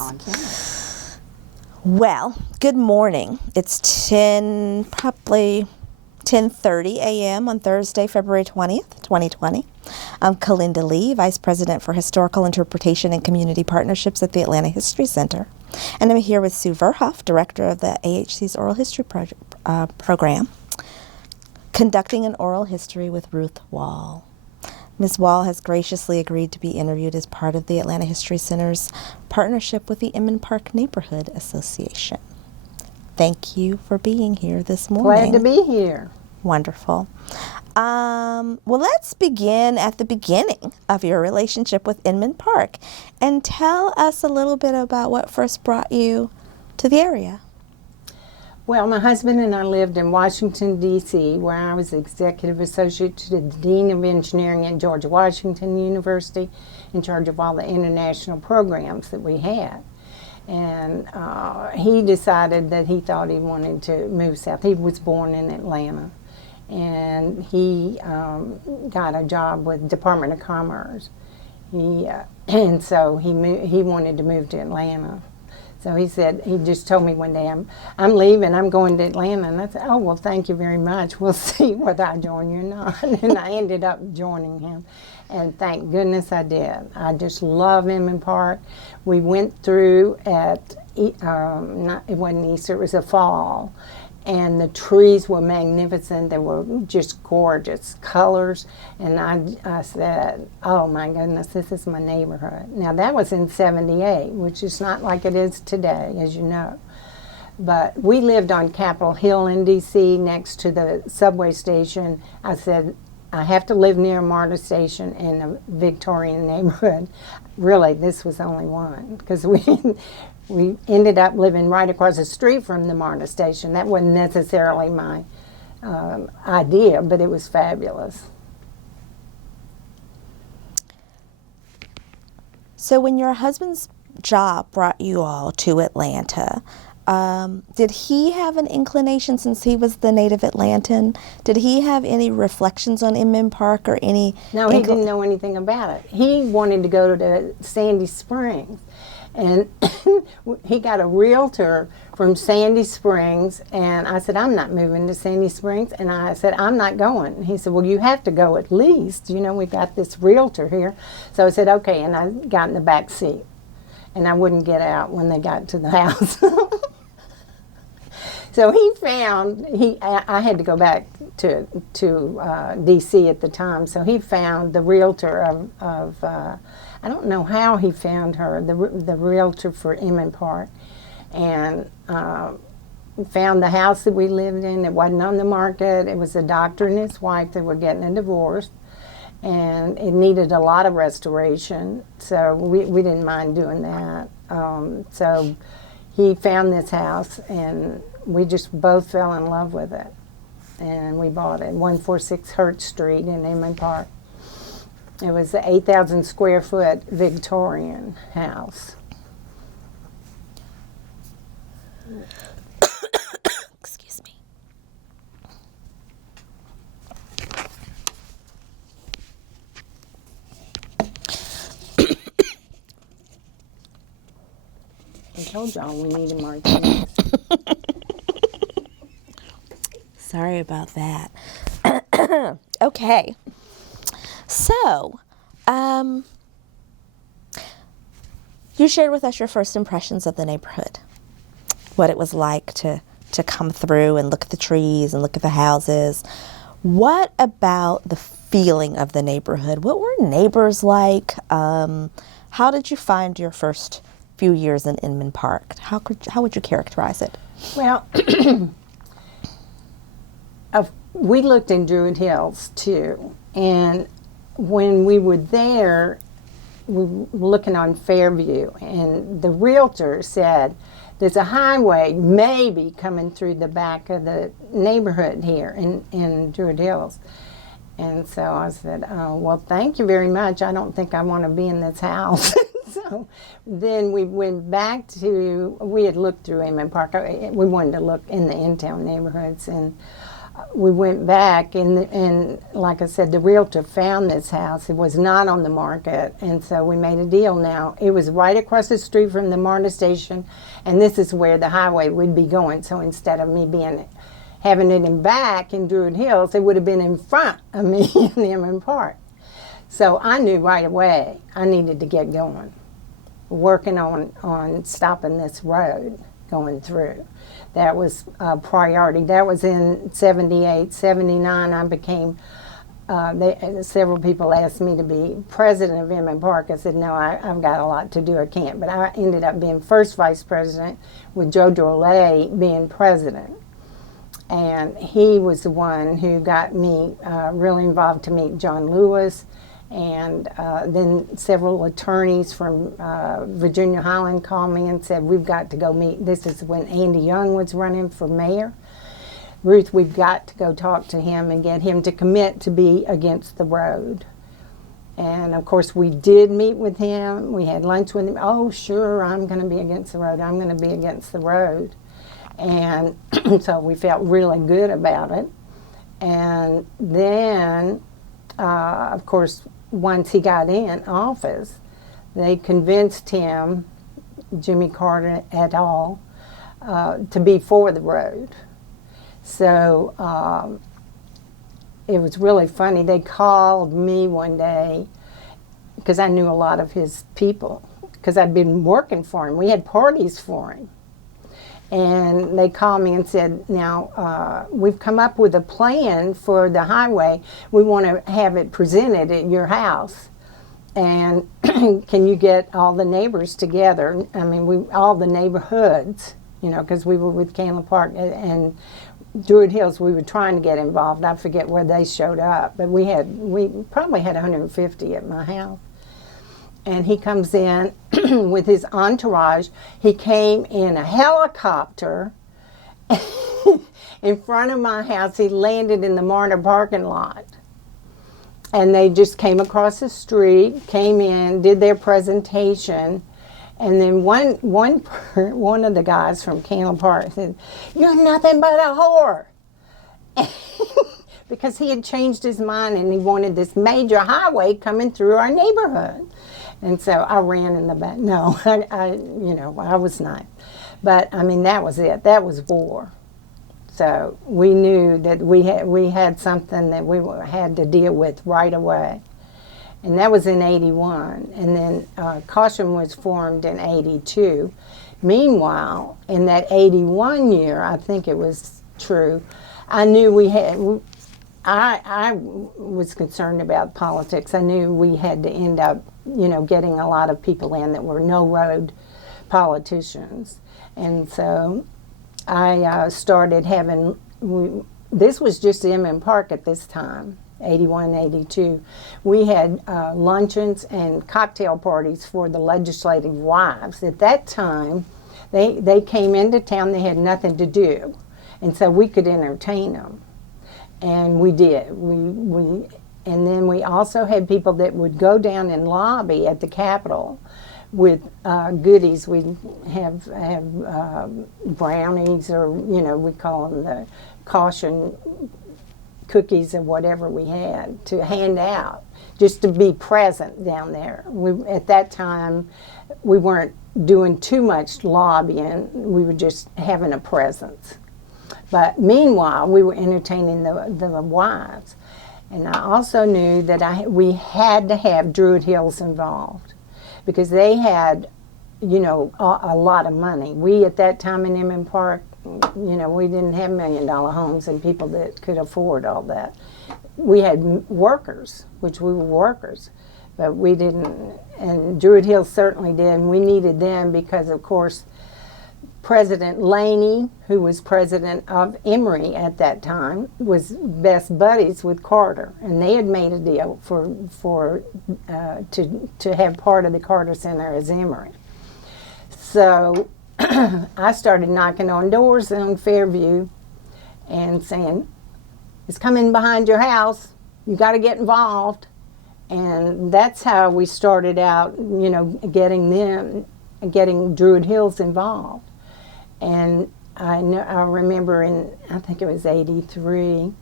On camera. Well, good morning. It's probably 10:30 a.m. on Thursday, February 20th, 2020. I'm Kalinda Lee, Vice President for Historical Interpretation and Community Partnerships at the Atlanta History Center. And I'm here with Sue Verhoff, Director of the AHC's Oral History Program, conducting an oral history with Ruth Wall. Ms. Wall has graciously agreed to be interviewed as part of the Atlanta History Center's partnership with the Inman Park Neighborhood Association. Thank you for being here this morning. Glad to be here. Wonderful. Well, let's begin at the beginning of your relationship with Inman Park and tell us a little bit about what first brought you to the area. Well, my husband and I lived in Washington, D.C., where I was Executive Associate to the Dean of Engineering at George Washington University, in charge of all the international programs that we had. And he decided that he thought he wanted to move south. He was born in Atlanta. And he got a job with Department of Commerce. And so he wanted to move to Atlanta. So he just told me one day, I'm leaving, I'm going to Atlanta. And I said, oh, well, thank you very much. We'll see whether I join you or not. And I ended up joining him. And thank goodness I did. I just love Inman Park. We went through it wasn't Easter, it was a fall. And the trees were magnificent. They were just gorgeous colors. And I said, oh my goodness, this is my neighborhood. Now that was in '78, which is not like it is today, as you know. But we lived on Capitol Hill in D.C. next to the subway station. I said, I have to live near MARTA station in a Victorian neighborhood. Really, this was only one, because we ended up living right across the street from the MARTA station. That wasn't necessarily my idea, but it was fabulous. So when your husband's job brought you all to Atlanta, did he have an inclination, since he was the native Atlantan, did he have any reflections on Inman Park or any? No, he didn't know anything about it. He wanted to go to Sandy Springs. And he got a realtor from Sandy Springs, and I said, I'm not moving to Sandy Springs. And I said, I'm not going. He said, well, you have to go at least. You know, we got this realtor here. So I said, okay, and I got in the back seat. And I wouldn't get out when they got to the house. So I had to go back to D.C. at the time, so he found the realtor of I don't know how he found her, the realtor for Inman Park, and found the house that we lived in. It wasn't on the market. It was a doctor and his wife that were getting a divorce, and it needed a lot of restoration, so we didn't mind doing that. So he found this house, and we just both fell in love with it, and we bought it, 146 Hurt Street in Inman Park. It was an 8,000 square foot Victorian house. Excuse me. I told y'all we needed martinis. Sorry about that. Okay. So, you shared with us your first impressions of the neighborhood, what it was like to come through and look at the trees and look at the houses. What about the feeling of the neighborhood? What were neighbors like? How did you find your first few years in Inman Park? How would you characterize it? Well, we looked in Druid Hills too, and when we were there, we were looking on Fairview, and the realtor said, there's a highway maybe coming through the back of the neighborhood here in Druid Hills. And so I said, oh, well, thank you very much. I don't think I want to be in this house. So then we went back we had looked through Inman Park. We wanted to look in the in-town neighborhoods, and we went back, and like I said, the realtor found this house. It was not on the market, and so we made a deal. Now, it was right across the street from the MARTA station, and this is where the highway would be going. So instead of me having it in back in Druid Hills, it would have been in front of me in Inman Park. So I knew right away I needed to get going, working on stopping this road going through. That was a priority. That was in 78, 79. I became, several people asked me to be president of Inman Park. I said, no, I've got a lot to do. I can't. But I ended up being first vice president with Joe Drolet being president. And he was the one who got me really involved to meet John Lewis. And then several attorneys from Virginia Highland called me and said, we've got to go meet. This is when Andy Young was running for mayor. Ruth, we've got to go talk to him and get him to commit to be against the road. And of course we did meet with him. We had lunch with him. Oh, sure, I'm going to be against the road. I'm going to be against the road. And so we felt really good about it. And then, of course, once he got in office, they convinced him, Jimmy Carter et al., to be for the road. So it was really funny. They called me one day because I knew a lot of his people because I'd been working for him. We had parties for him. And they called me and said, now, we've come up with a plan for the highway. We want to have it presented at your house. And can you get all the neighbors together? I mean, all the neighborhoods, you know, because we were with Cannon Park and Druid Hills, we were trying to get involved. I forget where they showed up, but we probably had 150 at my house. And he comes in with his entourage. He came in a helicopter in front of my house. He landed in the MARTA parking lot. And they just came across the street, came in, did their presentation. And then one of the guys from Cannon Park said, "You're nothing but a whore." Because he had changed his mind and he wanted this major highway coming through our neighborhood. And so I ran in the back. No, I was not. But I mean, that was it. That was war. So we knew that we had something that we had to deal with right away. And that was in 81. And then Caution was formed in 82. Meanwhile, in that 81 year, I think it was true, I knew I was concerned about politics. I knew we had to end up, getting a lot of people in that were no-road politicians. And so I started having, this was just Inman Park at this time, 81, 82. We had luncheons and cocktail parties for the legislative wives. At that time, they came into town, they had nothing to do. And so we could entertain them. And we did. And then we also had people that would go down and lobby at the Capitol with goodies. We'd have brownies, or we call them the Caution cookies or whatever we had to hand out, just to be present down there. At that time, we weren't doing too much lobbying. We were just having a presence. But meanwhile, we were entertaining the wives. And I also knew that we had to have Druid Hills involved because they had, a lot of money. We, at that time in Inman Park, we didn't have $1 million homes and people that could afford all that. We had workers, which we were workers, but we didn't, and Druid Hills certainly did, and we needed them because, of course, President Laney, who was president of Emory at that time, was best buddies with Carter, and they had made a deal to have part of the Carter Center as Emory. So I started knocking on doors on Fairview and saying, "It's coming behind your house. You got to get involved." And that's how we started out, getting Druid Hills involved. And I remember I think it was 83,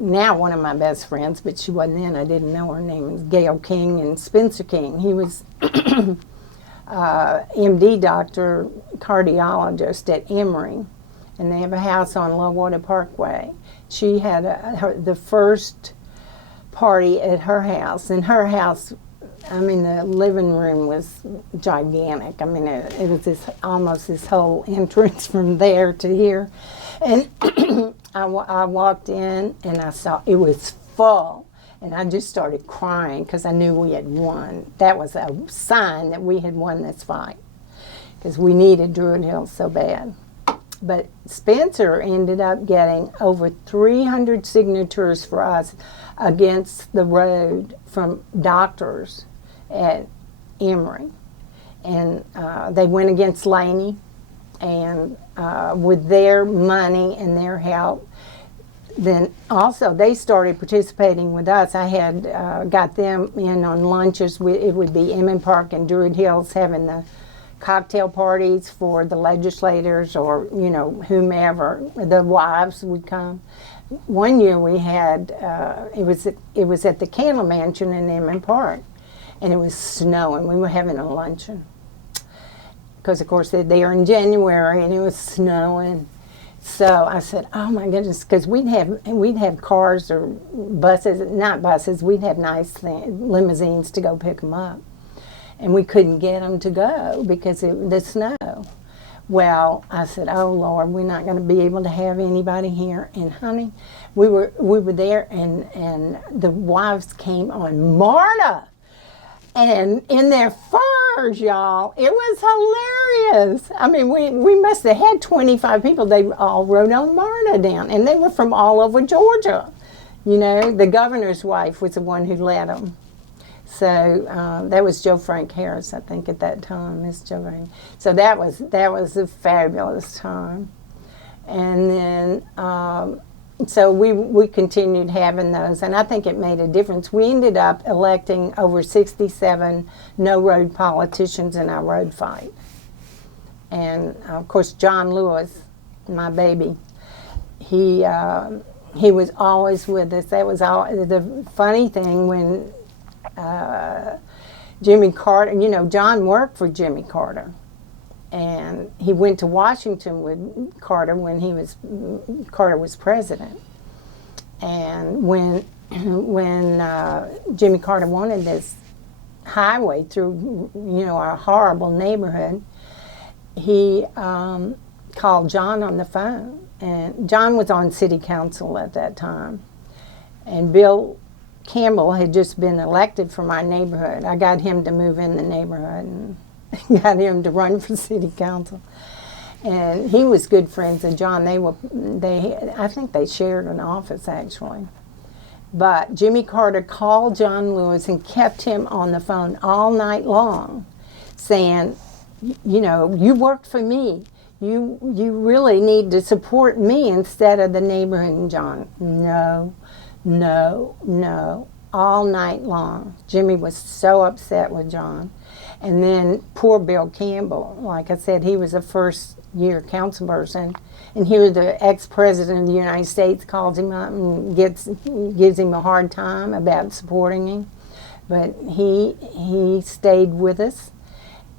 now one of my best friends, but she wasn't then, I didn't know her name, was Gail King and Spencer King. He was MD doctor, cardiologist at Emory, and they have a house on Low-Water Parkway. She had the first party at her house, and her house, I mean, the living room was gigantic. I mean, it was almost this whole entrance from there to here. And I walked in and I saw it was full. And I just started crying because I knew we had won. That was a sign that we had won this fight because we needed Druid Hills so bad. But Spencer ended up getting over 300 signatures for us against the road from doctors at Emory. And they went against Laney, and with their money and their help, then also they started participating with us. I had got them in on lunches. It would be Inman Park and Druid Hills having the cocktail parties for the legislators or, you know, whomever. The wives would come. One year we had, it was at the Candle Mansion in Inman Park, and it was snowing. We were having a luncheon because, of course, they're there in January, and it was snowing. So I said, "Oh my goodness," because we'd have cars or buses, not buses. We'd have nice limousines to go pick them up, and we couldn't get them to go because of the snow. Well, I said, "Oh Lord, we're not going to be able to have anybody here." And honey, we were there, and the wives came on MARTA, and in their furs, y'all. It was hilarious. I mean, we must have had 25 people. They all rode on MARTA down, and they were from all over Georgia. You know, the governor's wife was the one who led them. So that was Joe Frank Harris, I think, at that time, Miss Joe Frank. So that was a fabulous time. And then, so we continued having those, and I think it made a difference. We ended up electing over 67 no-road politicians in our road fight. And, of course, John Lewis, my baby, he was always with us. That was the funny thing when Jimmy Carter, you know, John worked for Jimmy Carter, and he went to Washington with Carter when Carter was president. And when Jimmy Carter wanted this highway through, you know, our horrible neighborhood, he called John on the phone, and John was on city council at that time, and Bill Campbell had just been elected from our neighborhood. I got him to move in the neighborhood and got him to run for city council. And he was good friends with John. I think they shared an office actually. But Jimmy Carter called John Lewis and kept him on the phone all night long saying, you know, you worked for me. You really need to support me instead of the neighborhood. And John, no, all night long. Jimmy was so upset with John. And then poor Bill Campbell, like I said, he was a first-year council person, and here the ex-president of the United States calls him up and gives him a hard time about supporting him. But he stayed with us,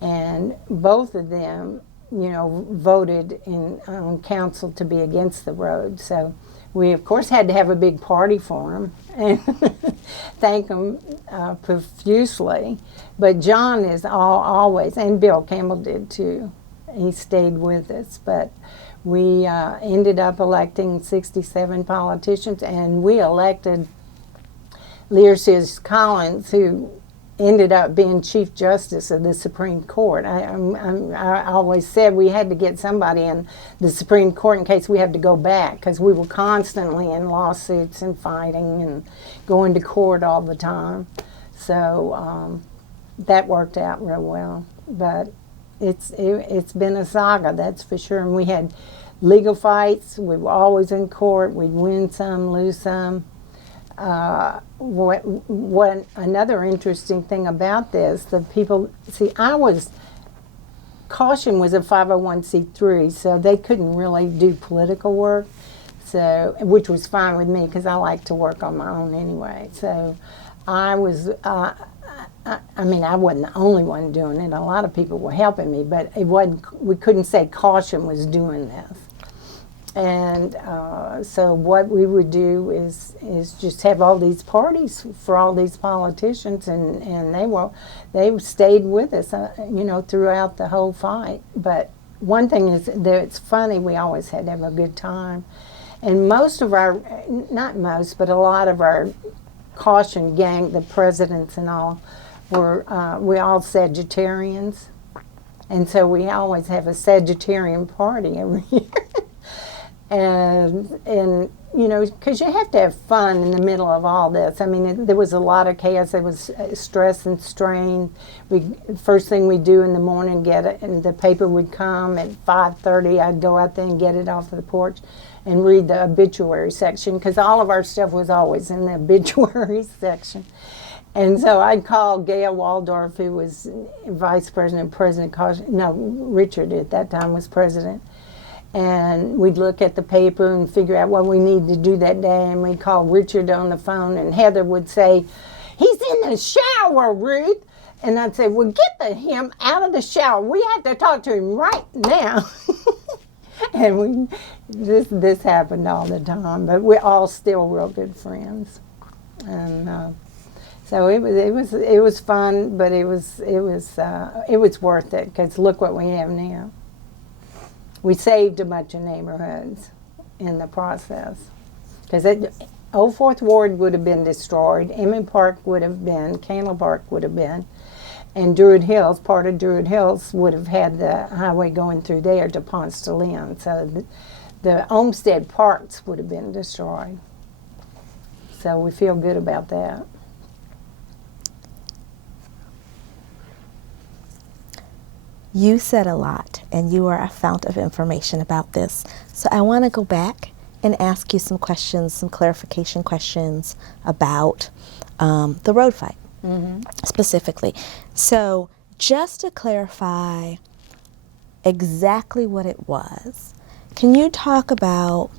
and both of them, you know, voted on council to be against the road. So we, of course, had to have a big party for him and thank him profusely. But John is always, and Bill Campbell did too. He stayed with us. But we ended up electing 67 politicians, and we elected Lear Collins, who ended up being Chief Justice of the Supreme Court. I always said we had to get somebody in the Supreme Court in case we had to go back, because we were constantly in lawsuits and fighting and going to court all the time. So that worked out real well. But it's been a saga, that's for sure. And we had legal fights. We were always in court. We'd win some, lose some. What another interesting thing about this, the people, see, I was Caution was a 501c3, so they couldn't really do political work. So, which was fine with me because I like to work on my own anyway. So, I was. I mean, I wasn't the only one doing it. A lot of people were helping me, but it wasn't. We couldn't say Caution was doing this. And so what we would do is just have all these parties for all these politicians, and they stayed with us, throughout the whole fight. But one thing is that it's funny, we always had to have a good time. And most of our, not most, but a lot of our Caution gang, the presidents and all, were we all Sagittarians. And so we always have a Sagittarian party every year. And because you have to have fun in the middle of all this. I mean, there was a lot of chaos. There was stress and strain. First thing we do in the morning, get it, and the paper would come at 5:30. I'd go out there and get it off the porch and read the obituary section, because all of our stuff was always in the obituary section. And so I'd call Gail Waldorf, who was vice president, Richard at that time was president. And we'd look at the paper and figure out what we need to do that day, and we'd call Richard on the phone, and Heather would say, "He's in the shower, Ruth." And I'd say, "Well, get him out of the shower. We have to talk to him right now." And this happened all the time, but we're all still real good friends. And so it was fun, but it was worth it, because look what we have now. We saved a bunch of neighborhoods in the process, because Old Fourth Ward would have been destroyed, Inman Park would have been, Candle Park would have been, and Druid Hills, part of Druid Hills would have had the highway going through there to Ponce de Leon. So the Olmsted Parks would have been destroyed. So we feel good about that. You said a lot, and you are a fount of information about this. So I want to go back and ask you some questions, some clarification questions about the road fight, specifically. So just to clarify exactly what it was, can you talk about,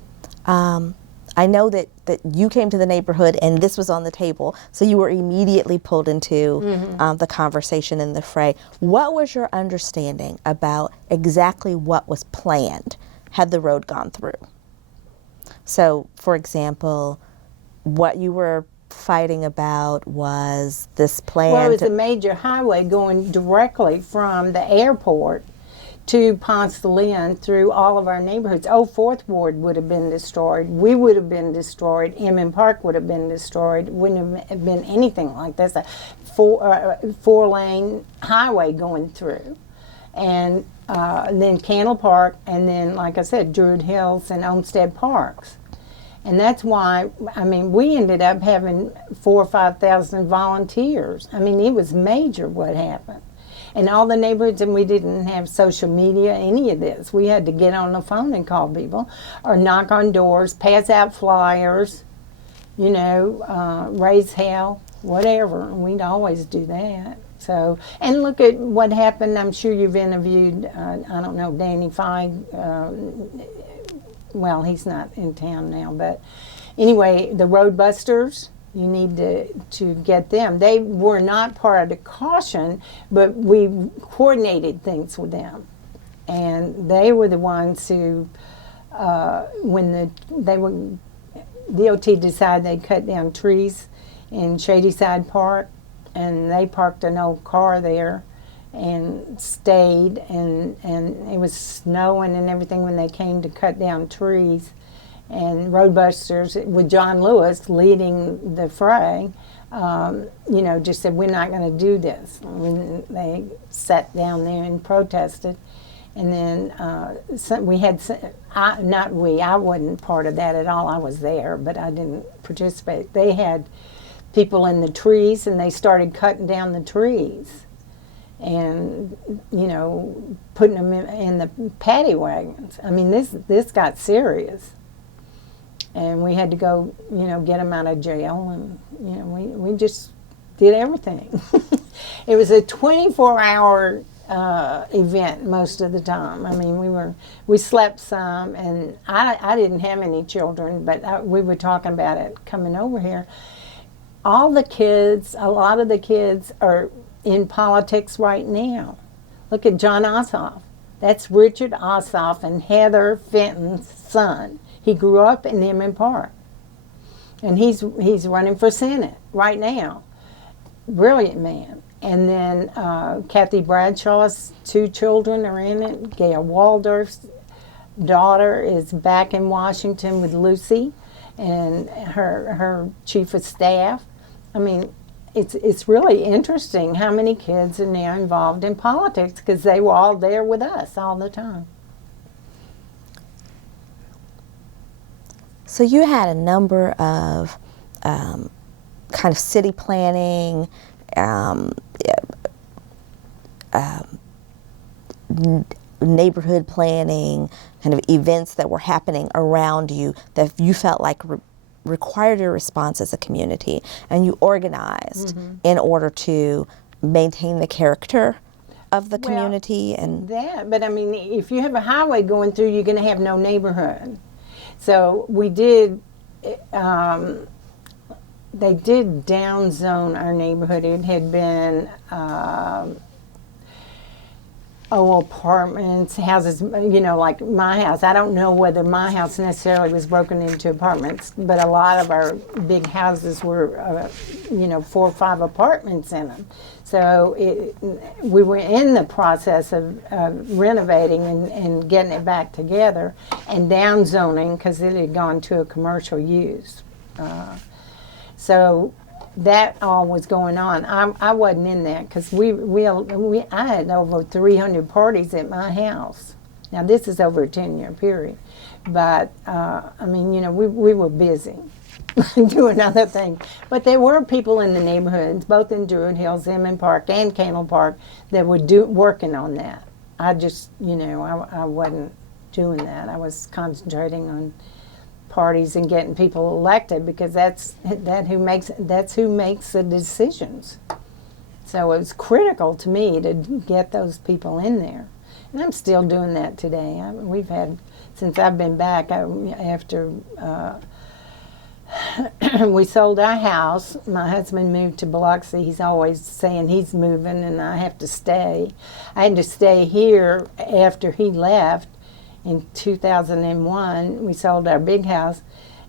I know that you came to the neighborhood and this was on the table, so you were immediately pulled into the conversation in the fray. What was your understanding about exactly what was planned had the road gone through? So, for example, what you were fighting about was this plan. Well, it was a major highway going directly from the airport to Ponce de Leon through all of our neighborhoods. Old Fourth Ward would have been destroyed. We would have been destroyed. Inman Park would have been destroyed. Wouldn't have been anything like this. A four-lane highway going through. And then Candle Park, and then, like I said, Druid Hills and Olmsted Parks. And that's why, I mean, we ended up having 4,000 or 5,000 volunteers. I mean, it was major what happened. And all the neighborhoods, and we didn't have social media, any of this. We had to get on the phone and call people, or knock on doors, pass out flyers, raise hell, whatever. We'd always do that. So, and look at what happened. I'm sure you've interviewed, Danny Feig. Well, he's not in town now, but anyway, the roadbusters. You need to get them. They were not part of the caution, but we coordinated things with them. And they were the ones who, when DOT decided they'd cut down trees in Shadyside Park, and they parked an old car there and stayed, and it was snowing and everything when they came to cut down trees. And roadbusters, with John Lewis leading the fray, just said, we're not going to do this. And they sat down there and protested. And then I wasn't part of that at all. I was there, but I didn't participate. They had people in the trees, and they started cutting down the trees and, putting them in the paddy wagons. I mean, this got serious. And we had to go, get them out of jail, and, we just did everything. It was a 24-hour event most of the time. I mean, we slept some, and I didn't have any children, but we were talking about it coming over here. All the kids, a lot of the kids are in politics right now. Look at John Ossoff. That's Richard Ossoff and Heather Fenton's son. He grew up in Inman Park, and he's running for Senate right now. Brilliant man. And then Kathy Bradshaw's 2 children are in it. Gail Waldorf's daughter is back in Washington with Lucy, and her chief of staff. I mean, it's really interesting how many kids are now involved in politics because they were all there with us all the time. So you had a number of kind of city planning, neighborhood planning, kind of events that were happening around you that you felt like required your response as a community, and you organized in order to maintain the character of the community. And but I mean, if you have a highway going through, you're going to have no neighborhood. So we did. They did downzone our neighborhood. It had been apartments, houses, like my house. I don't know whether my house necessarily was broken into apartments, but a lot of our big houses were, 4 or 5 apartments in them. So we were in the process of renovating and getting it back together, and downzoning because it had gone to a commercial use. So that all was going on. I wasn't in that because I had over 300 parties at my house. Now this is over a 10-year period, but I mean, we were busy doing other things. But there were people in the neighborhoods, both in Druid Hills, Inman Park, and Candle Park, that were working on that. I just, I wasn't doing that. I was concentrating on parties and getting people elected because that's who makes the decisions. So it was critical to me to get those people in there, and I'm still doing that today. We've had, since I've been back after we sold our house. My husband moved to Biloxi. He's always saying he's moving, and I have to stay. I had to stay here after he left. In 2001, we sold our big house,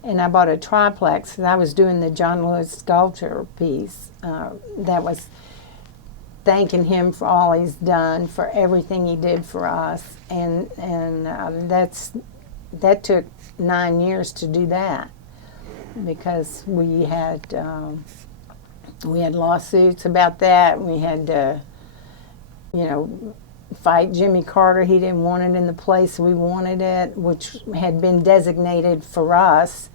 and I bought a triplex. I was doing the John Lewis sculpture piece. That was thanking him for all he's done, for everything he did for us, and that took 9 years to do that because we had lawsuits about that. We had to, fight Jimmy Carter. He didn't want it in the place we wanted it, which had been designated for us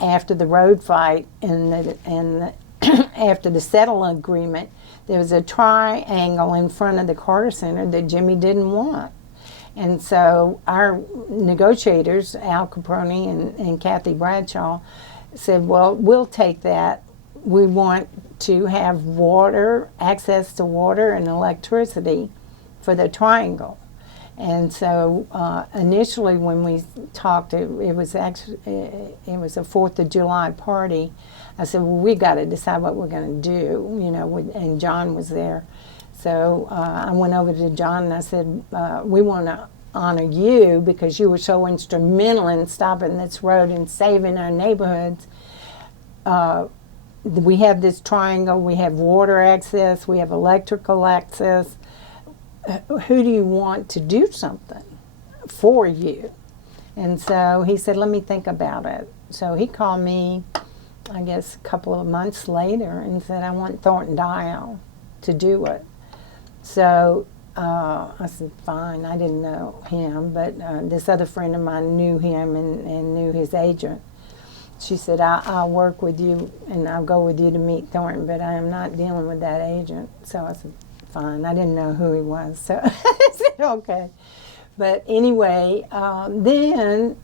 after the road fight and after the settle agreement. There was a triangle in front of the Carter Center that Jimmy didn't want. And so our negotiators, Al Caproni and Kathy Bradshaw, said, well, we'll take that. We want to have water, access to water and electricity for the triangle. And so initially when we talked, it was a 4th of July party. I said, well, we got to decide what we're going to do, and John was there. So I went over to John and I said, we want to honor you because you were so instrumental in stopping this road and saving our neighborhoods. We have this triangle, we have water access, we have electrical access. Who do you want to do something for you? And so he said, let me think about it. So he called me, I guess, a couple of months later and said, I want Thornton Dial to do it. So I said, fine. I didn't know him, but this other friend of mine knew him and knew his agent. She said, I'll work with you and I'll go with you to meet Thornton, but I am not dealing with that agent. So I said, fine. I didn't know who he was, so I said, okay. But anyway, then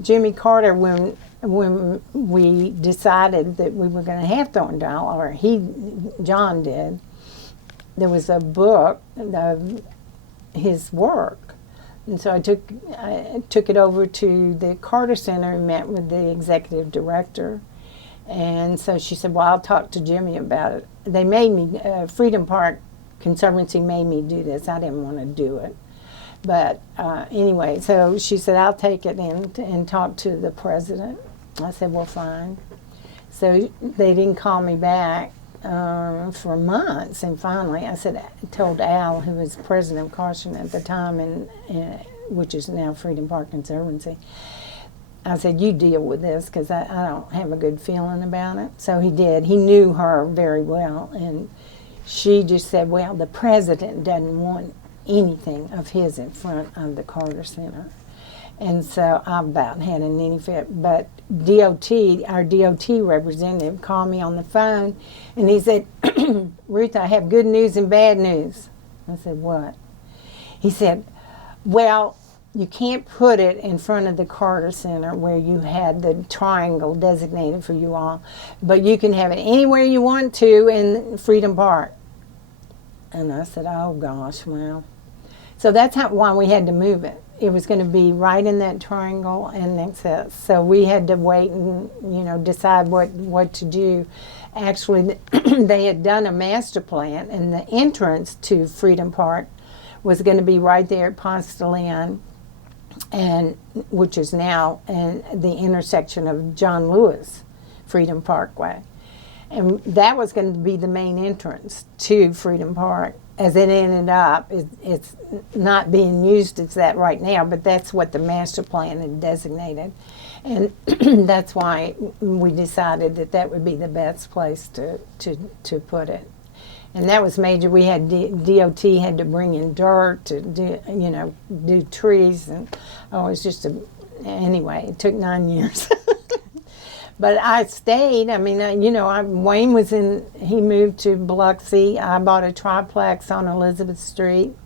Jimmy Carter, when we decided that we were going to have Thornton Dial, or John did, there was a book of his work. And so I took it over to the Carter Center and met with the executive director. And so she said, well, I'll talk to Jimmy about it. They made me, Freedom Park Conservancy made me do this. I didn't want to do it. But anyway, so she said, I'll take it and talk to the president. I said, well, fine. So they didn't call me back for months. And finally, I told Al, who was president of Caution at the time, which is now Freedom Park Conservancy, I said, you deal with this because I don't have a good feeling about it. So he did. He knew her very well. And she just said, well, the president doesn't want anything of his in front of the Carter Center. And so I about had a ninny fit. But our DOT representative called me on the phone and he said, Ruth, I have good news and bad news. I said, what? He said, well, you can't put it in front of the Carter Center where you had the triangle designated for you all, but you can have it anywhere you want to in Freedom Park. And I said, oh gosh, well. So that's why we had to move it. It was going to be right in that triangle and access. So we had to wait and decide what to do. Actually, they had done a master plan, and the entrance to Freedom Park was going to be right there at Ponce de Leon, and which is now the intersection of John Lewis Freedom Parkway. And that was going to be the main entrance to Freedom Park. As it ended up, it's not being used as that right now, but that's what the master plan had designated. And that's why we decided that would be the best place to put it. And that was major. We had DOT had to bring in dirt to do trees, and it was just anyway. It took 9 years, but I stayed. I mean, Wayne was he moved to Biloxi. I bought a triplex on Elizabeth Street,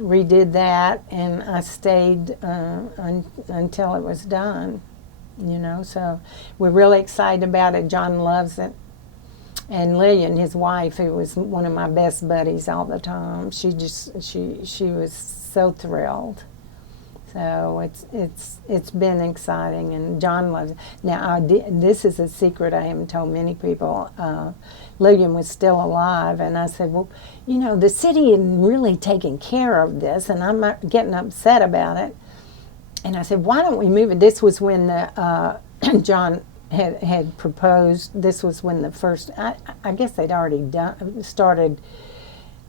redid that, and I stayed until it was done. So we're really excited about it. John loves it. And Lillian, his wife, who was one of my best buddies all the time, she was so thrilled. So it's been exciting, and John loves it. Now, this is a secret I haven't told many people. Lillian was still alive, and I said, well, the city isn't really taking care of this, and I'm not getting upset about it. And I said, why don't we move it? This was when John had proposed. This was when the first, I guess they'd already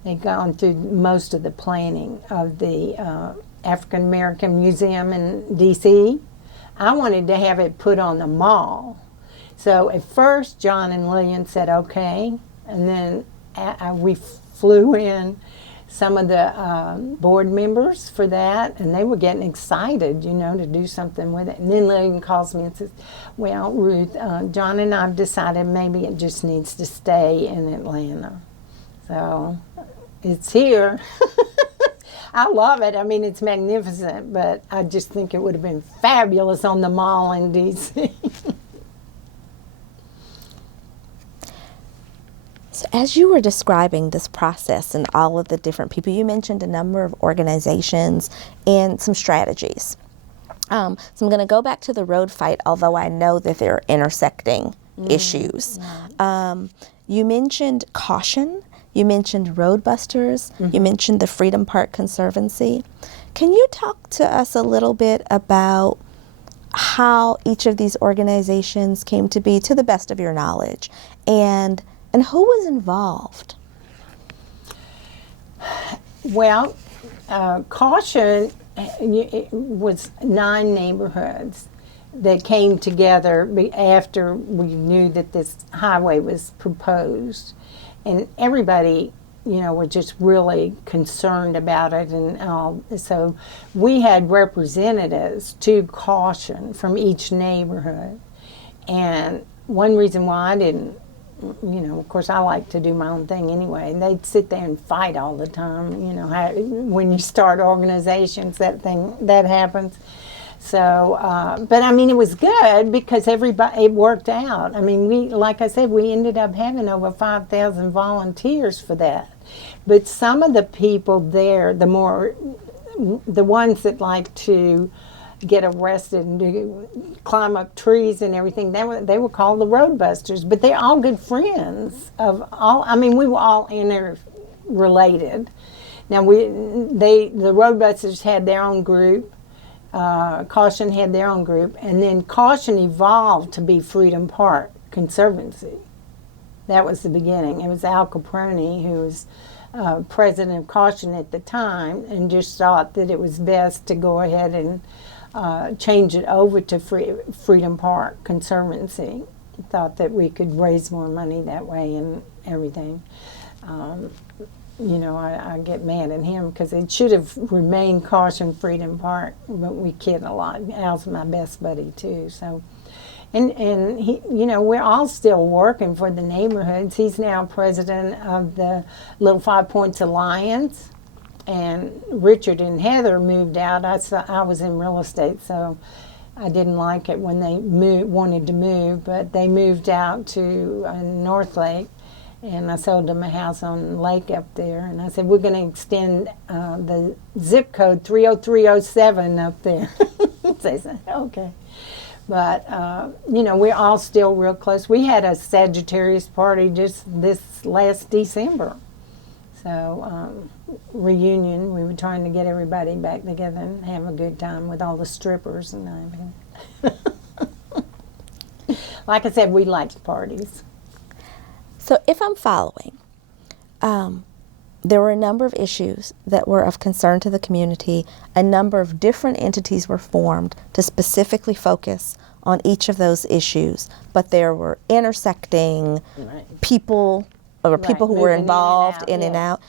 they'd gone through most of the planning of the African American Museum in D.C. I wanted to have it put on the mall. So at first John and Lillian said okay, and then we flew in some of the board members for that, and they were getting excited, to do something with it. And then Lillian calls me and says, well, Ruth, John and I have decided maybe it just needs to stay in Atlanta. So it's here. I love it. I mean, it's magnificent, but I just think it would have been fabulous on the mall in D.C. So as you were describing this process and all of the different people, you mentioned a number of organizations and some strategies. So I'm going to go back to the road fight, although I know that there are intersecting issues. You mentioned Caution. You mentioned Roadbusters. You mentioned the Freedom Park Conservancy. Can you talk to us a little bit about how each of these organizations came to be, to the best of your knowledge, and who was involved? Well, Caution, it was 9 neighborhoods that came together after we knew that this highway was proposed. And everybody, were just really concerned about it. And so we had representatives to Caution from each neighborhood. And one reason why I didn't, of course I like to do my own thing anyway. And they'd sit there and fight all the time. When you start organizations, that happens. So, but I mean, it was good because it worked out. I mean, like I said, we ended up having over 5,000 volunteers for that. But some of the people there, the ones that like to get arrested and climb up trees and everything, they were called the roadbusters. But they're all good friends of all. I mean, we were all interrelated. Now the roadbusters had their own group. Caution had their own group, and then Caution evolved to be Freedom Park Conservancy. That was the beginning. It was Al Caproni, who was president of Caution at the time, and just thought that it was best to go ahead and change it over to Freedom Park Conservancy. Thought that we could raise more money that way and everything. I get mad at him because it should have remained Caution Freedom Park, but we kid a lot. Al's my best buddy too, so. And he, we're all still working for the neighborhoods. He's now president of the Little 5 Points Alliance, and Richard and Heather moved out. I was in real estate, so I didn't like it when they wanted to move, but they moved out to North Lake, and I sold them a house on the lake up there, and I said, we're going to extend the zip code 30307 up there. They said, okay. But, we're all still real close. We had a Sagittarius party just this last December. So, reunion, we were trying to get everybody back together and have a good time with all the strippers and everything. Like I said, we liked parties. So if I'm following, there were a number of issues that were of concern to the community. A number of different entities were formed to specifically focus on each of those issues, but there were intersecting people, or people who were involved in and out.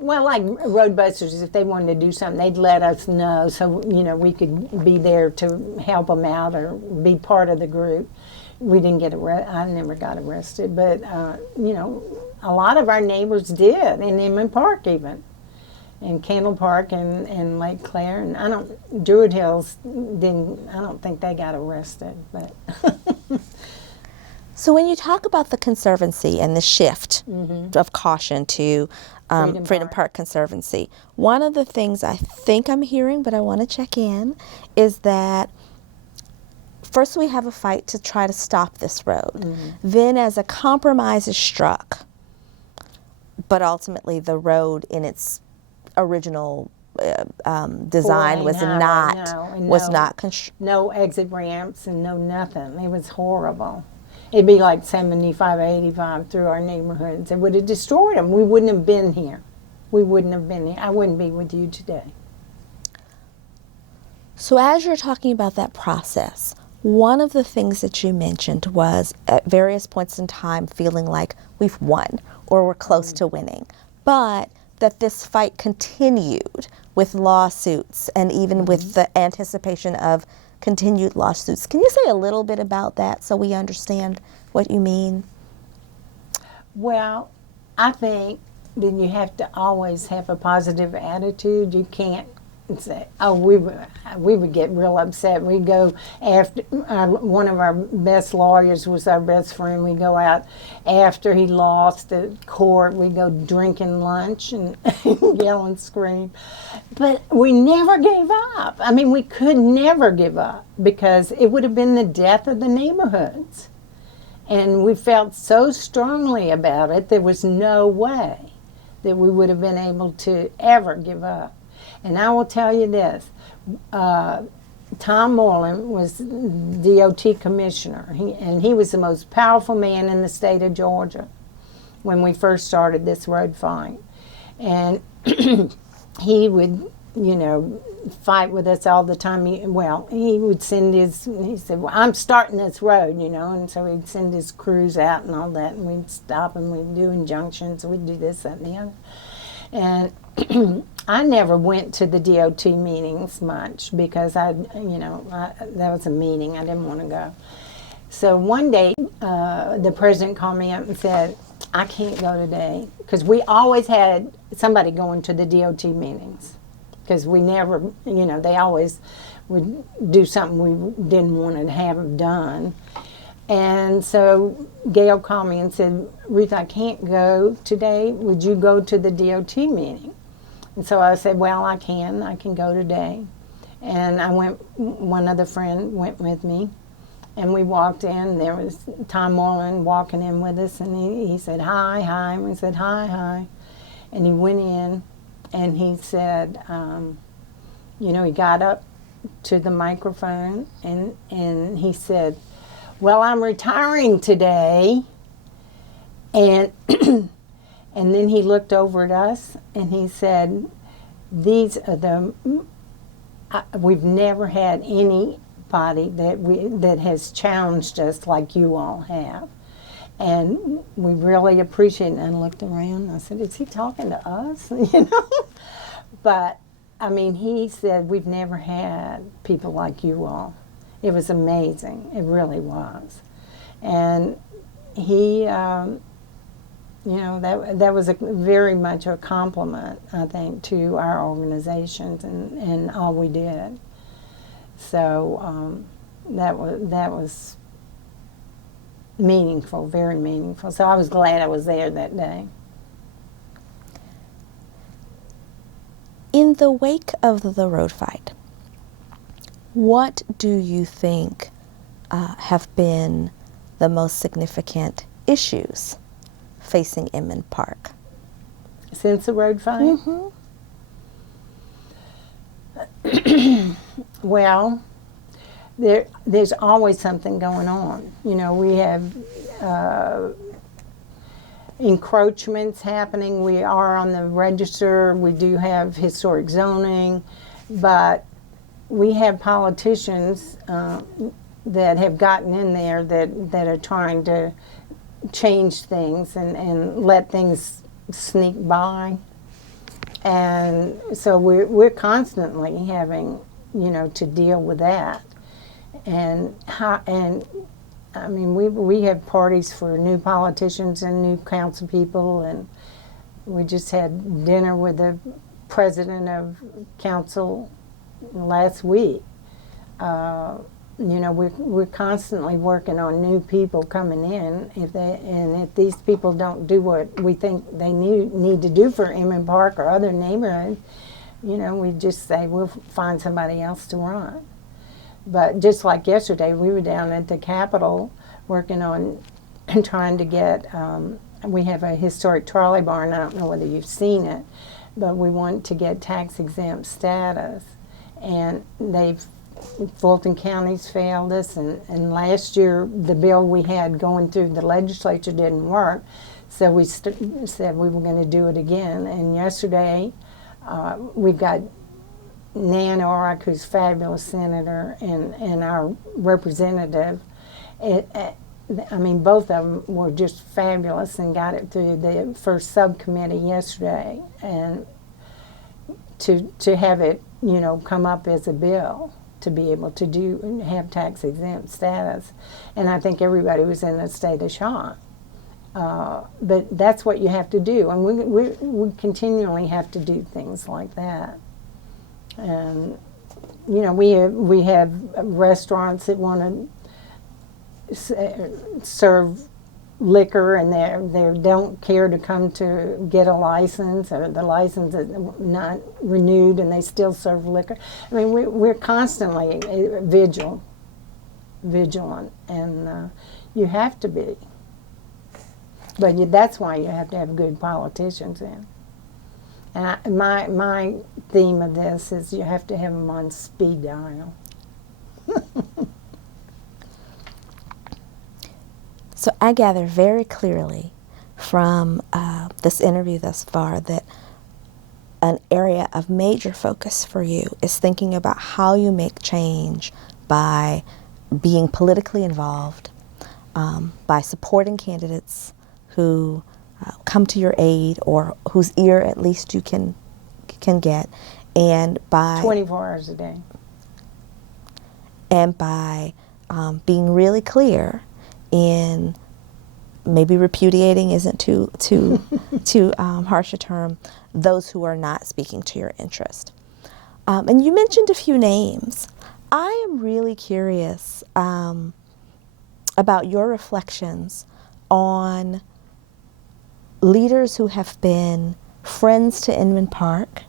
Well, like roadbusters, if they wanted to do something, they'd let us know so, we could be there to help them out or be part of the group. We didn't get arrested. I never got arrested, but, a lot of our neighbors did, in Inman Park even, and Candle Park and Lake Claire, and Druid Hills didn't, I don't think they got arrested, but. So when you talk about the Conservancy and the shift of Caution to Freedom Park Conservancy, one of the things I think I'm hearing, but I want to check in, is that first we have a fight to try to stop this road. Then as a compromise is struck, but ultimately the road in its original design was not no exit ramps and no nothing. It was horrible. It'd be like 75, 85 through our neighborhoods. It would have destroyed them. We wouldn't have been here. We wouldn't have been here. I wouldn't be with you today. So as you're talking about that process, one of the things that you mentioned was at various points in time feeling like we've won or we're close to winning, but that this fight continued with lawsuits and even with the anticipation of continued lawsuits. Can you say a little bit about that so we understand what you mean? Well, I think that you have to always have a positive attitude. You can't say, oh, we would get real upset. We'd go after, one of our best lawyers was our best friend. We'd go out after he lost the court. We'd go drinking lunch and yell and scream. But we never gave up. I mean, we could never give up because it would have been the death of the neighborhoods. And we felt so strongly about it, there was no way that we would have been able to ever give up. And I will tell you this, Tom Moreland was DOT commissioner, and he was the most powerful man in the state of Georgia when we first started this road fight. And he would, fight with us all the time. He would send he said, well, I'm starting this road, and so he'd send his crews out and all that, and we'd stop and we'd do injunctions, we'd do this, that, and the other. And I never went to the DOT meetings much because that was a meeting. I didn't want to go. So one day, the president called me up and said, I can't go today, because we always had somebody going to the DOT meetings, because we never, they always would do something we didn't want to have done. And so Gail called me and said, Ruth, I can't go today. Would you go to the DOT meeting? And so I said, well, I can go today. And I went, one other friend went with me, and we walked in. There was Tom Moreland walking in with us, and he said, hi, hi. And we said, hi, hi. And he went in, and he said, he got up to the microphone, and he said, well, I'm retiring today. And and then he looked over at us, and he said, these are we've never had anybody that has challenged us like you all have. And we really appreciate it. And I looked around, I said, is he talking to us? But, I mean, he said, we've never had people like you all. It was amazing. It really was. And he, that was very much a compliment, I think, to our organizations and all we did. So that was meaningful, very meaningful. So I was glad I was there that day. In the wake of the road fight, what do you think have been the most significant issues facing Inman Park? Since the road fight? Mm-hmm. Well, there's always something going on. We have encroachments happening. We are on the register. We do have historic zoning, but we have politicians that have gotten in there that are trying to change things and let things sneak by. And so we're constantly having, to deal with that. And I mean, we have parties for new politicians and new council people, and we just had dinner with the president of council last week. We're constantly working on new people coming in. If these people don't do what we think they need to do for Inman Park or other neighborhoods, we just say we'll find somebody else to run. But just like yesterday, we were down at the Capitol working on trying to get, we have a historic trolley barn. I don't know whether you've seen it, but we want to get tax exempt status. And Fulton County's failed us, and last year the bill we had going through the legislature didn't work, so we said we were going to do it again. And yesterday we've got Nan Orrick, who's a fabulous senator, and our representative. I mean, both of them were just fabulous and got it through the first subcommittee yesterday, and to have it, come up as a bill to be able to have tax exempt status. And I think everybody was in a state of shock. But that's what you have to do, and we continually have to do things like that. And we have restaurants that want to serve liquor, and they don't care to come to get a license, or the license is not renewed, and they still serve liquor. I mean, we're constantly vigilant, and you have to be. But that's why you have to have good politicians in. And my theme of this is you have to have them on speed dial. So I gather very clearly from this interview thus far that an area of major focus for you is thinking about how you make change by being politically involved, by supporting candidates who come to your aid, or whose ear at least you can get, and by 24 hours a day, and by being really clear in maybe repudiating isn't too harsh a term, those who are not speaking to your interest. And you mentioned a few names. I am really curious about your reflections on leaders who have been friends to Inman Park,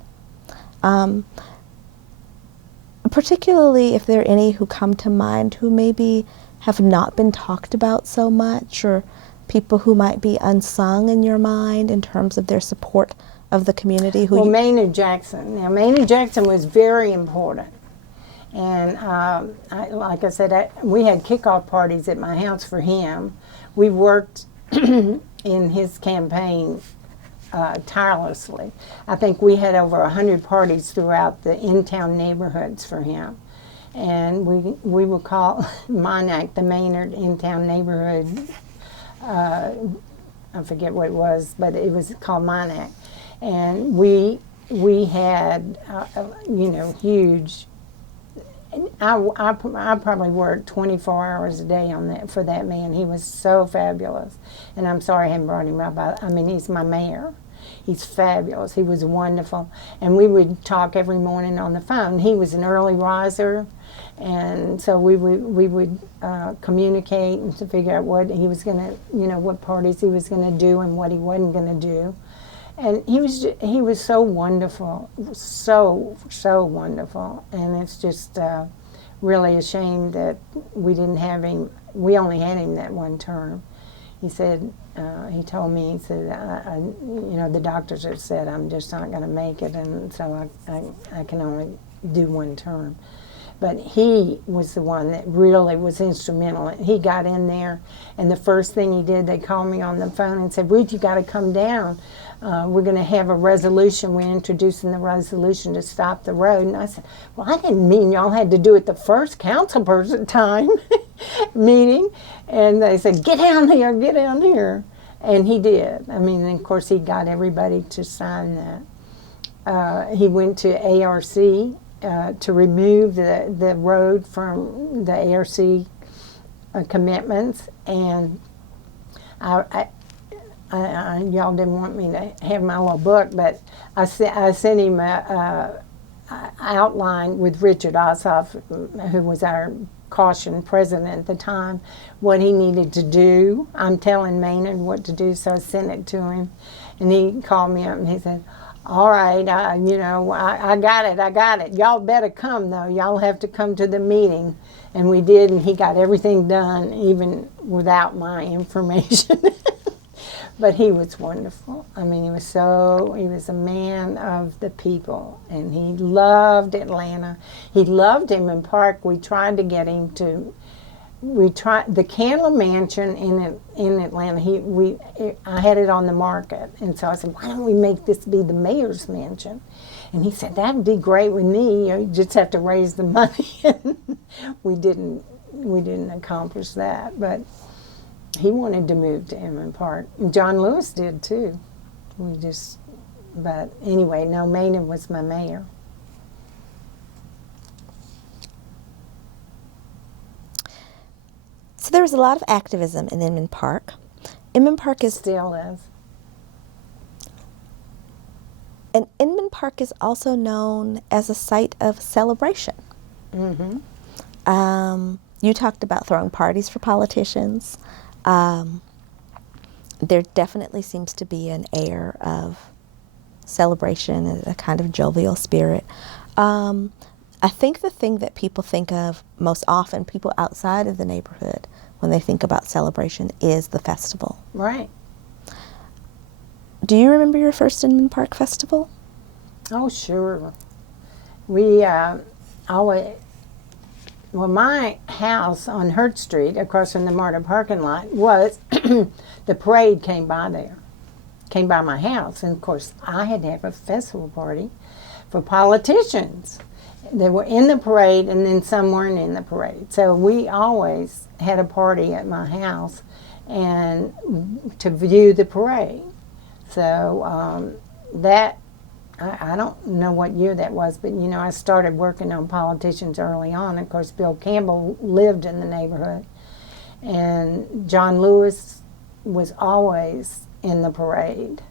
particularly if there are any who come to mind who maybe have not been talked about so much, or people who might be unsung in your mind in terms of their support of the community. Well, Maynard Jackson. Now, Maynard Jackson was very important. And like I said, we had kickoff parties at my house for him. We worked in his campaign tirelessly. I think we had over 100 parties throughout the in-town neighborhoods for him. And we would call Monac the Maynard in-town neighborhood. I forget what it was, but it was called Monac. And we had, huge. I probably worked 24 hours a day on that for that man. He was so fabulous, and I'm sorry I haven't brought him up. I mean, he's my mayor. He's fabulous. He was wonderful, and we would talk every morning on the phone. He was an early riser, and so we would communicate and to figure out what he was going to, what parties he was going to do and what he wasn't going to do. And he was so wonderful, so wonderful, and it's just really a shame that we didn't have him. We only had him that one term. He said, he told me, he said, the doctors have said I'm just not going to make it, and so I can only do one term. But he was the one that really was instrumental. He got in there, and the first thing he did, they called me on the phone and said, Ruth, you got to come down. We're going to have a resolution. We're introducing the resolution to stop the road. And I said, well, I didn't mean y'all had to do it the first council person time meeting. And they said, get down here. And he did. I mean, and of course, he got everybody to sign that. He went to ARC to remove the road from the ARC commitments. And y'all didn't want me to have my little book, but I sent him a outline with Richard Ossoff, who was our caution president at the time, what he needed to do. I'm telling Maynard what to do, so I sent it to him, and he called me up and he said, all right, I got it. Y'all better come, though. Y'all have to come to the meeting. And we did, and he got everything done, even without my information. But he was wonderful. I mean, he was a man of the people, and he loved Atlanta. He loved Inman Park. We tried to get him to, the Candler Mansion in Atlanta, I had it on the market, and so I said, why don't we make this be the mayor's mansion? And he said, that'd be great with me. You just have to raise the money. we didn't accomplish that, but he wanted to move to Inman Park. John Lewis did too. But anyway, no, Maynard was my mayor. So there was a lot of activism in Inman Park. Inman Park Still is. And Inman Park is also known as a site of celebration. Mm-hmm. You talked about throwing parties for politicians. There definitely seems to be an air of celebration and a kind of jovial spirit. I think the thing that people think of most often, people outside of the neighborhood, when they think about celebration, is the festival. Right. Do you remember your first Inman Park Festival? Oh, sure. We my house on Hurt Street, across from the MARTA parking lot, was, the parade came by my house. And, of course, I had to have a festival party for politicians. They were in the parade, and then some weren't in the parade. So we always had a party at my house and to view the parade. So I don't know what year that was, but, I started working on politicians early on. Of course, Bill Campbell lived in the neighborhood. And John Lewis was always in the parade.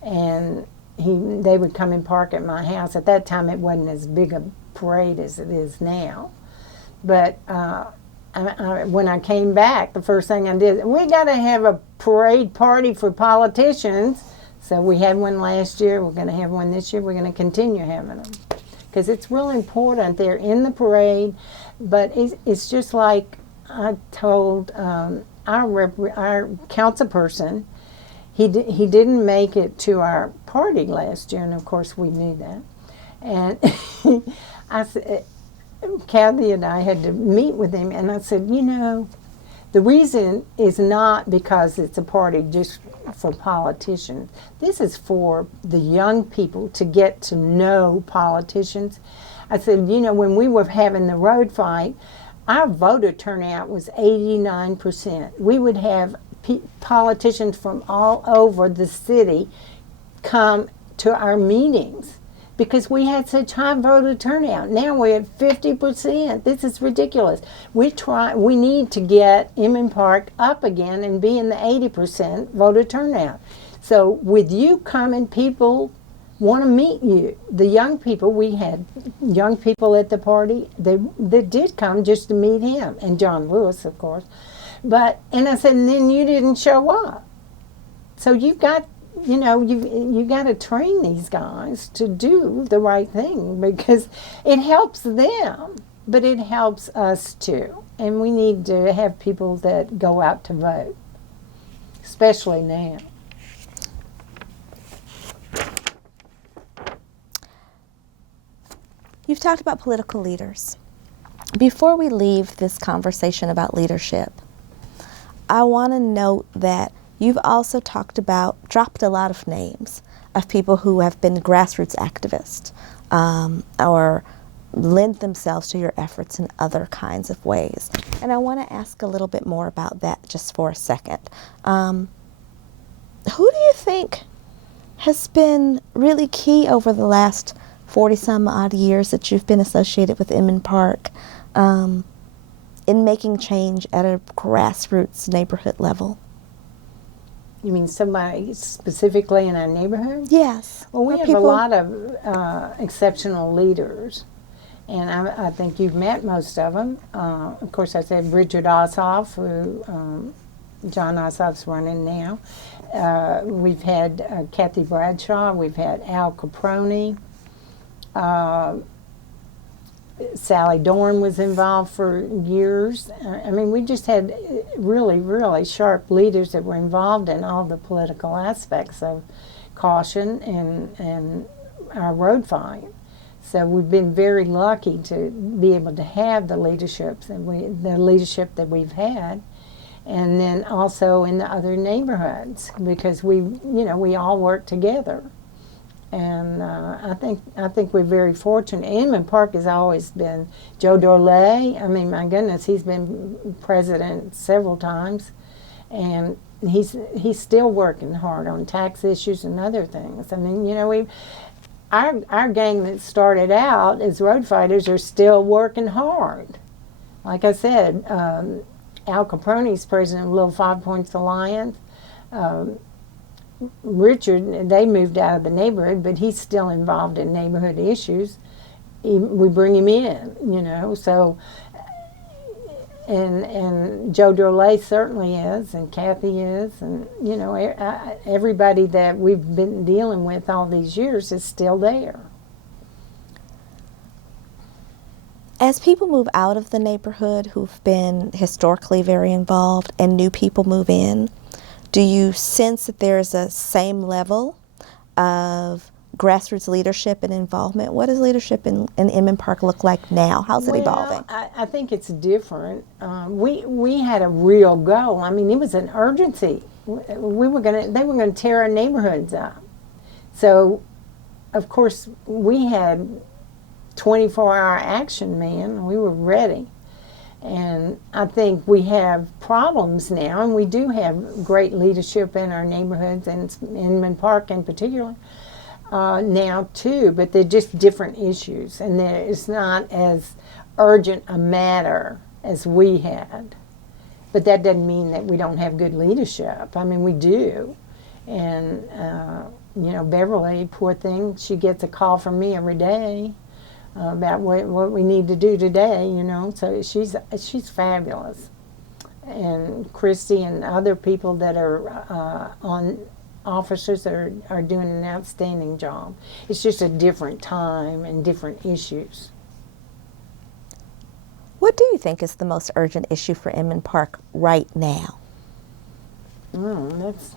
And they would come and park at my house. At that time, it wasn't as big a parade as it is now. But when I came back, the first thing I did, we got to have a parade party for politicians. So we had one last year. We're going to have one this year. We're going to continue having them because it's real important. They're in the parade, but it's just like I told our council person. He didn't make it to our party last year, and of course we knew that. And I said, Kathy and I had to meet with him, and I said, you know, the reason is not because it's a party just for politicians. This is for the young people to get to know politicians. I said, you know, when we were having the road fight, our voter turnout was 89%. We would have politicians from all over the city come to our meetings because we had such high voter turnout. Now we're at 50%. This is ridiculous. We need to get Inman Park up again and be in the 80% voter turnout. So with you coming, people want to meet you. The young people, we had young people at the party, they did come just to meet him, and John Lewis, of course. And I said, and then you didn't show up. So you've got, you know, you got to train these guys to do the right thing because it helps them, but it helps us too. And we need to have people that go out to vote, especially now. You've talked about political leaders. Before we leave this conversation about leadership, I want to note that you've also dropped a lot of names of people who have been grassroots activists or lend themselves to your efforts in other kinds of ways. And I want to ask a little bit more about that just for a second. Who do you think has been really key over the last 40-some odd years that you've been associated with Inman Park in making change at a grassroots neighborhood level? You mean somebody specifically in our neighborhood? Yes. Well, we have a lot of exceptional leaders, and I think you've met most of them. Of course, I said Richard Ossoff, who John Ossoff's running now. We've had Kathy Bradshaw. We've had Al Caproni. Sally Dorn was involved for years. I mean, we just had really, really sharp leaders that were involved in all the political aspects of caution and our road fight. So we've been very lucky to be able to have the leadership that we've had, and then also in the other neighborhoods because we all work together. And I think we're very fortunate. Inman Park has always been Joe Dorley. I mean, my goodness, he's been president several times, and he's still working hard on tax issues and other things. I mean, you know, our gang that started out as road fighters are still working hard. Like I said, Al Caproni's president of Little 5 Points Alliance. Richard, they moved out of the neighborhood, but he's still involved in neighborhood issues. We bring him in, you know. So, and Joe Dorley certainly is, and Kathy is, and you know, everybody that we've been dealing with all these years is still there. As people move out of the neighborhood who've been historically very involved and new people move in, do you sense that there's a same level of grassroots leadership and involvement? What does leadership in Inman Park look like now? How's it evolving? I think it's different. We had a real goal. I mean, it was an urgency. They were gonna tear our neighborhoods up. So, of course, we had 24-hour action, man. We were ready. And I think we have problems now, and we do have great leadership in our neighborhoods, and Inman Park in particular, now too, but they're just different issues, and it's not as urgent a matter as we had. But that doesn't mean that we don't have good leadership. I mean, we do. And, you know, Beverly, poor thing, she gets a call from me every day. about what we need to do today, you know. So she's fabulous. And Christy and other people that are on officers are doing an outstanding job. It's just a different time and different issues. What do you think is the most urgent issue for Inman Park right now? That's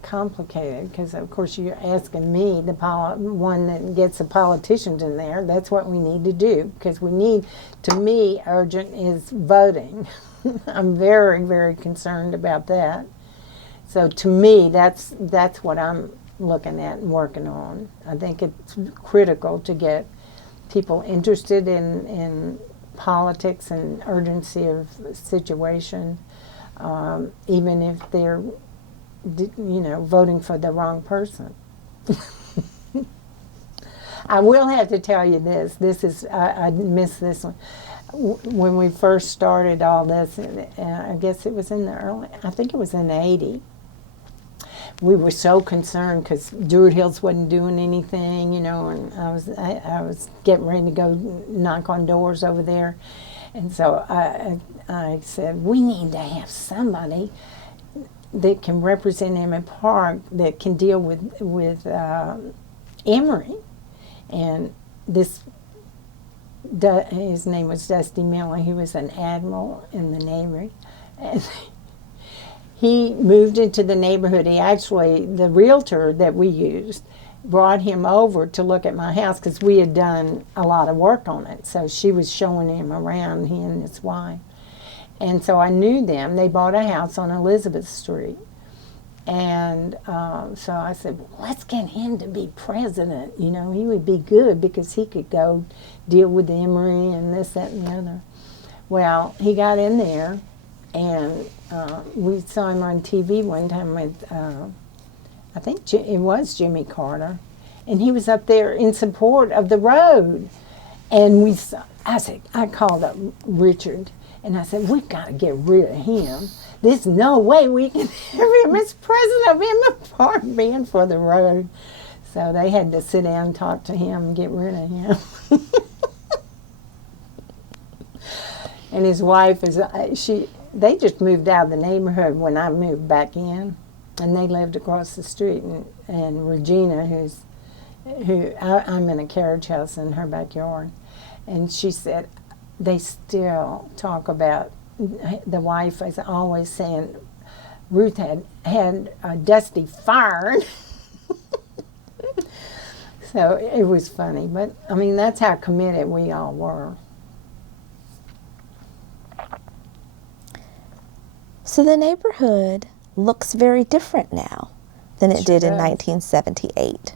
complicated because, of course, you're asking me, the one that gets the politicians in there. That's what we need to do, because we need, to me, urgent is voting. I'm very, very concerned about that. So to me, that's what I'm looking at and working on. I think it's critical to get people interested in politics and urgency of situation, even if they're, you know, voting for the wrong person. I will have to tell you this. This is, I missed this one. When we first started all this, I guess it was in the early, I think it was in '80. We were so concerned because Druid Hills wasn't doing anything, you know, and I was getting ready to go knock on doors over there. And so I said, we need to have somebody that can represent Inman Park, that can deal with Emory. And this, his name was Dusty Miller. He was an admiral in the Navy. And he moved into the neighborhood. He actually, the realtor that we used, brought him over to look at my house because we had done a lot of work on it. So she was showing him around, he and his wife. And so I knew them. They bought a house on Elizabeth Street. And so I said, well, let's get him to be president. You know, he would be good because he could go deal with Emory and this, that, and the other. Well, he got in there, and we saw him on TV one time with, I think it was Jimmy Carter, and he was up there in support of the road. And I called up Richard, and I said, we've got to get rid of him. There's no way we can have him as president of Inman Park being for the road. So they had to sit down and talk to him and get rid of him. And his wife they just moved out of the neighborhood when I moved back in, and they lived across the street. And Regina, I'm in a carriage house in her backyard, and she said they still talk about, the wife is always saying Ruth had Dusty fired. So it was funny, but I mean, that's how committed we all were. So the neighborhood looks very different now than it did in 1978.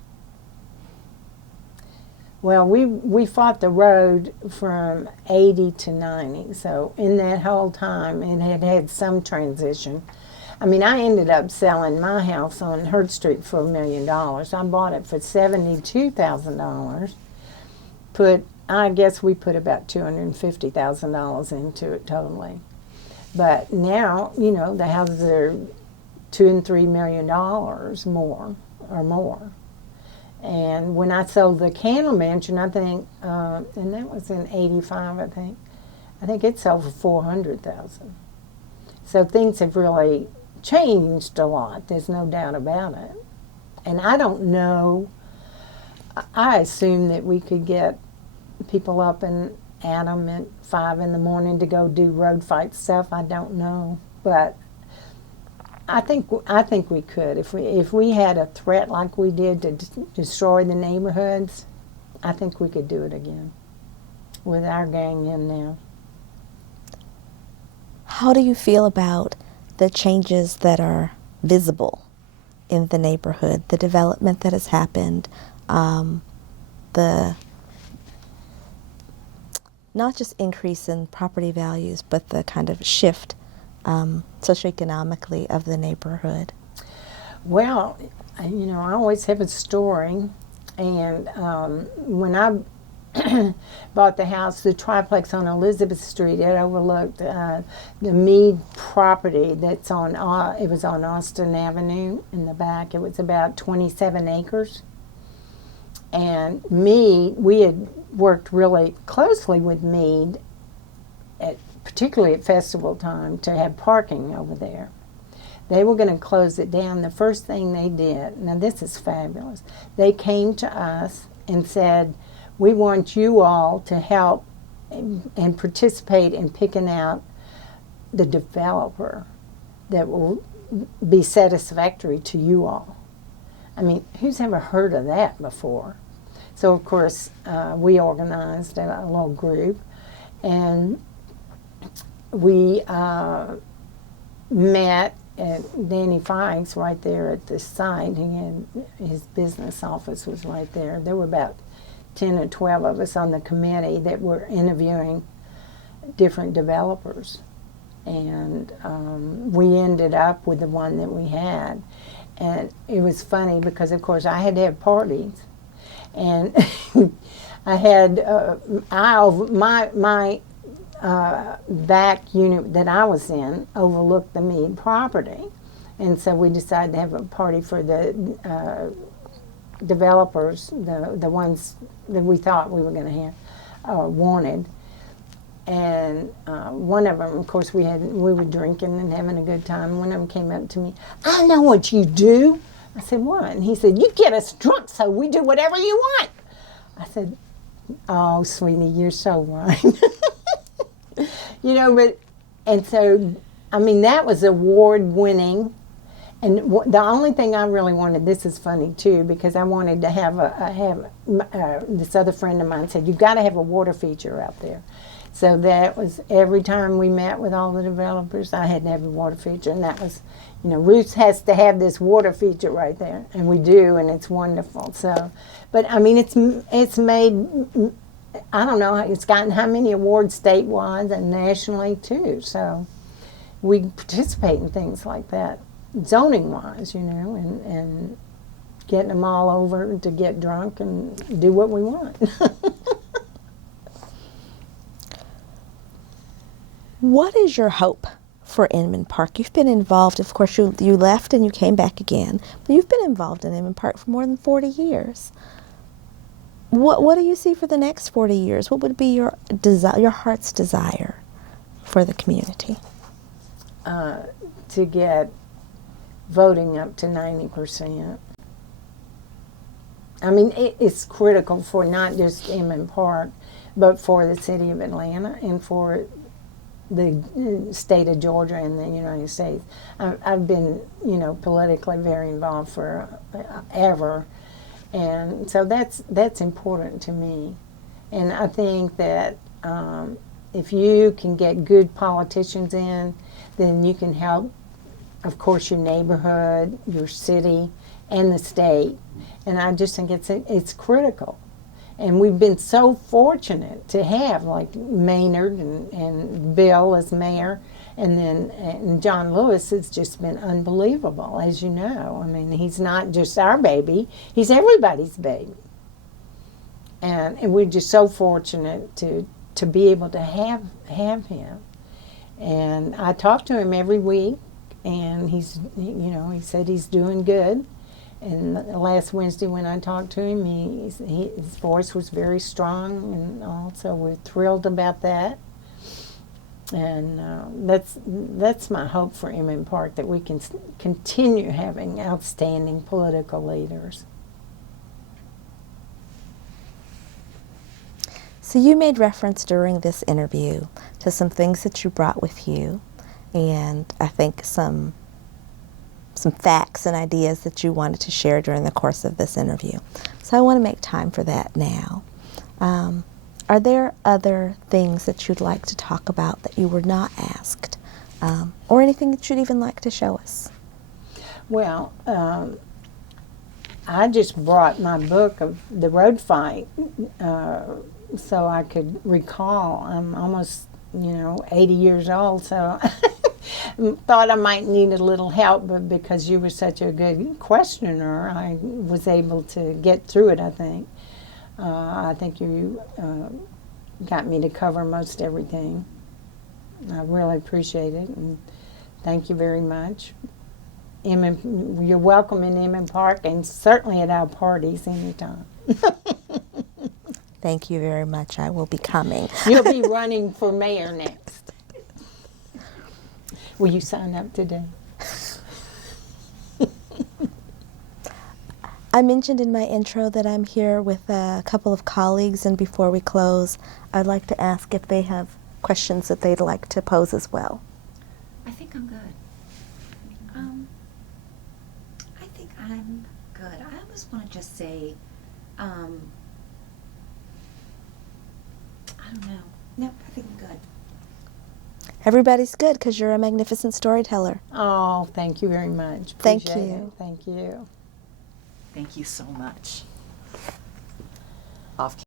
Well, we fought the road from 80 to 90, so in that whole time it had had some transition. I mean, I ended up selling my house on Hurd Street for $1 million. I bought it for $72,000. I guess we put about $250,000 into it totally. But now, you know, the houses are $2 and $3 million more or more. And when I sold the Candle Mansion, I think, and that was in '85, I think it sold for $400,000. So things have really changed a lot. There's no doubt about it. And I don't know. I assume that we could get people up and at them at 5 in the morning to go do road fight stuff. I don't know, but I think we could if we had a threat like we did to destroy the neighborhoods. I think we could do it again with our gang in now. How do you feel about the changes that are visible in the neighborhood, the development that has happened, the not just increase in property values, but the kind of shift socioeconomically of the neighborhood? Well, you know, I always have a story, and when I bought the house, the triplex on Elizabeth Street, it overlooked the Meade property that's on, it was on Austin Avenue in the back. It was about 27 acres. And Meade, we had worked really closely with Meade, particularly at festival time, to have parking over there. They were going to close it down. The first thing they did, now this is fabulous, they came to us and said, we want you all to help and participate in picking out the developer that will be satisfactory to you all. I mean, who's ever heard of that before? So, of course, we organized a little group, and we met at Danny Fikes right there at the site. He had, his business office was right there. There were about 10 or 12 of us on the committee that were interviewing different developers. And we ended up with the one that we had. And it was funny because, of course, I had to have parties. And I had, my back unit that I was in overlooked the Meade property. And so we decided to have a party for the developers, the ones that we thought we were going to have, wanted. And one of them, of course, we were drinking and having a good time. One of them came up to me, I know what you do. I said, what? And he said, you get us drunk so we do whatever you want. I said, oh, sweetie, you're so right. You know, and so, I mean, that was award-winning. And the only thing I really wanted, this is funny too, because I wanted to have this other friend of mine said, you've got to have a water feature out there. So that was every time we met with all the developers, I had to have a water feature. And that was, you know, Ruth has to have this water feature right there. And we do, and it's wonderful. So, but I mean, it's made, I don't know, it's gotten how many awards statewide and nationally too. So we participate in things like that, zoning-wise, you know, and getting them all over to get drunk and do what we want. What is your hope for Inman Park? You've been involved, of course, you left and you came back again, but you've been involved in Inman Park for more than 40 years. What do you see for the next 40 years? What would be your heart's desire for the community? To get voting up to 90%. I mean, it's critical for not just Inman Park, but for the city of Atlanta and for the state of Georgia and the United States. I've been, you know, politically very involved forever, and so that's important to me. And I think that if you can get good politicians in, then you can help, of course, your neighborhood, your city, and the state. And I just think it's critical. And we've been so fortunate to have like Maynard and Bill as mayor, and John Lewis has just been unbelievable, as you know. I mean, he's not just our baby, he's everybody's baby. And we're just so fortunate to be able to have him. And I talk to him every week, and he said he's doing good. And last Wednesday when I talked to him, his voice was very strong, and also we're thrilled about that. And that's my hope for Inman Park, that we can continue having outstanding political leaders. So you made reference during this interview to some things that you brought with you, and I think some facts and ideas that you wanted to share during the course of this interview. So I want to make time for that now. Are there other things that you'd like to talk about that you were not asked, or anything that you'd even like to show us? Well, I just brought my book of the road fight so I could recall. I'm almost, 80 years old, so thought I might need a little help, but because you were such a good questioner, I was able to get through it, I think. I think you got me to cover most everything. I really appreciate it, and thank you very much. You're welcome in Inman Park, and certainly at our parties anytime. Thank you very much. I will be coming. You'll be running for mayor next. Will you sign up today? I mentioned in my intro that I'm here with a couple of colleagues, and before we close, I'd like to ask if they have questions that they'd like to pose as well. I think I'm good. I think I'm good. I almost want to just say, I don't know. No, I think I'm good. Everybody's good because you're a magnificent storyteller. Oh, thank you very much. Thank Appreciate you. it. Thank you. Thank you so much. Off